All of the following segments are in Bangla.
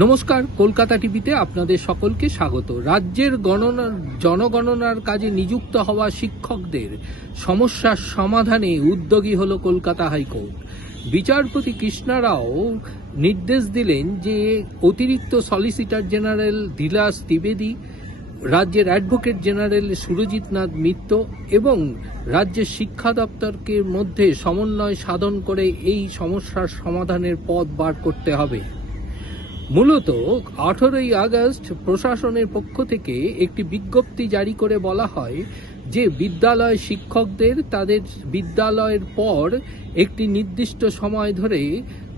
নমস্কার, কলকাতা টিভিতে আপনাদের সকলকে স্বাগত। রাজ্যের জনগণনার কাজে নিযুক্ত হওয়া শিক্ষকদের সমস্যার সমাধানে উদ্যোগী হল কলকাতা হাইকোর্ট। বিচারপতি কৃষ্ণা রাও নির্দেশ দিলেন যে অতিরিক্ত সলিসিটর জেনারেল ধীরাজ দ্বিবেদী, রাজ্যের অ্যাডভোকেট জেনারেল সুরজিৎ নাথ মিত্র এবং রাজ্যের শিক্ষা দপ্তরকে মধ্যে সমন্বয় সাধন করে এই সমস্যার সমাধানের পথ বার করতে হবে। মূলত 18ই আগস্ট প্রশাসনের পক্ষ থেকে একটি বিজ্ঞপ্তি জারি করে বলা হয় যে বিদ্যালয় শিক্ষকদের তাদের বিদ্যালয়ের পর একটি নির্দিষ্ট সময় ধরে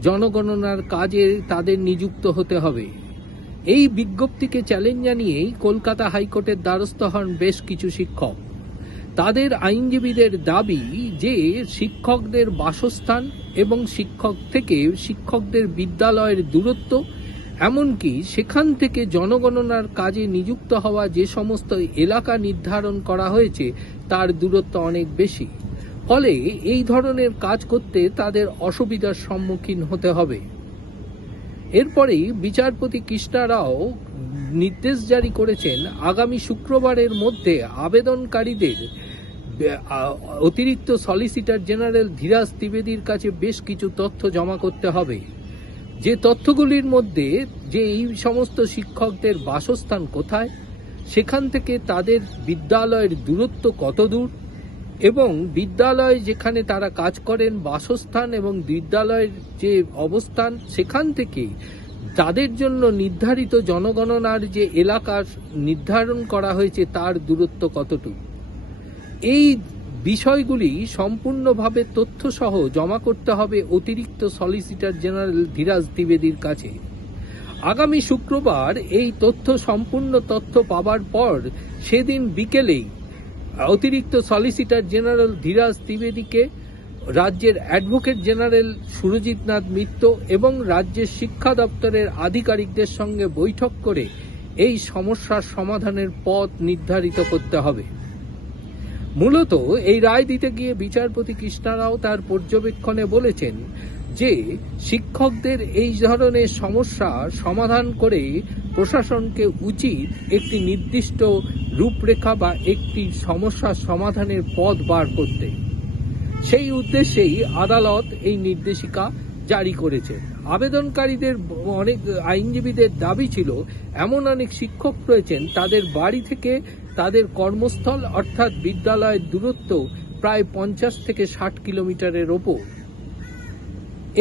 জনগণনার কাজে তাদের নিযুক্ত হতে হবে। এই বিজ্ঞপ্তিকে চ্যালেঞ্জ জানিয়েই কলকাতা হাইকোর্টের দ্বারস্থ হন বেশ কিছু শিক্ষক। তাদের আইনজীবীদের দাবি যে শিক্ষকদের বাসস্থান এবং শিক্ষকদের বিদ্যালয়ের দূরত্ব, এমনকি সেখান থেকে জনগণনার কাজে নিযুক্ত হওয়া যে সমস্ত এলাকা নির্ধারণ করা হয়েছে তার দূরত্ব অনেক বেশি। ফলে এই ধরনের কাজ করতে তাদের অসুবিধার সম্মুখীন হতে হবে। এরপরেই বিচারপতি কৃষ্ণা রাও নির্দেশ জারি করেছেন আগামী শুক্রবারের মধ্যে আবেদনকারীদের অতিরিক্ত সলিসিটর জেনারেল ধীরাজ দ্বিবেদীর কাছে বেশ কিছু তথ্য জমা করতে হবে। যে তথ্যগুলির মধ্যে যে এই সমস্ত শিক্ষকদের বাসস্থান কোথায়, সেখান থেকে তাদের বিদ্যালয়ের দূরত্ব কত দূর, এবং বিদ্যালয় যেখানে তারা কাজ করেন বাসস্থান এবং বিদ্যালয়ের যে অবস্থান সেখান থেকে তাদের জন্য নির্ধারিত জনগণনার যে এলাকা নির্ধারণ করা হয়েছে তার দূরত্ব কতটুকু, এই বিষয়গুলি সম্পূর্ণভাবে তথ্যসহ জমা করতে হবে অতিরিক্ত সলিসিটর জেনারেল ধীরাজ দ্বিবেদীর কাছে। আগামী শুক্রবার এই সম্পূর্ণ তথ্য পাবার পর সেদিন বিকেলেই অতিরিক্ত সলিসিটর জেনারেল ধীরাজ দ্বিবেদীকে রাজ্যের অ্যাডভোকেট জেনারেল সুরজিৎ নাথ মিত্র এবং রাজ্যের শিক্ষা দপ্তরের আধিকারিকদের সঙ্গে বৈঠক করে এই সমস্যার সমাধানের পথ নির্ধারিত করতে হবে। মূলত এই রায় দিতে গিয়ে বিচারপতি কৃষ্ণা রাও তার পর্যবেক্ষণে বলেছেন যে শিক্ষকদের এই ধরনের সমস্যা সমাধান করে প্রশাসনকে উচিত একটি নির্দিষ্ট রূপরেখা বা একটি সমস্যার সমাধানের পথ বার করতে। সেই উদ্দেশ্যেই আদালত এই নির্দেশিকা জারি করেছে। আবেদনকারীদের অনেক আইনজীবীদের দাবি ছিল এমন অনেক শিক্ষক রয়েছেন তাদের বাড়ি থেকে তাদের কর্মস্থল অর্থাৎ বিদ্যালয়ের দূরত্ব প্রায় 50 থেকে 60 কিলোমিটারের ওপর।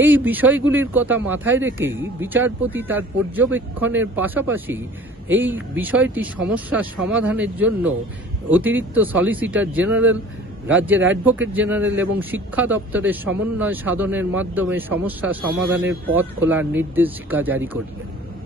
এই বিষয়গুলির কথা মাথায় রেখেই বিচারপতি তার পর্যবেক্ষণের পাশাপাশি এই বিষয়টি সমস্যার সমাধানের জন্য অতিরিক্ত সলিসিটর জেনারেল, রাজ্যের অ্যাডভোকেট জেনারেল এবং শিক্ষা দপ্তরের সমন্বয় সাধনের মাধ্যমে সমস্যা সমাধানের পথ খোলার নির্দেশিকা জারি করলেন।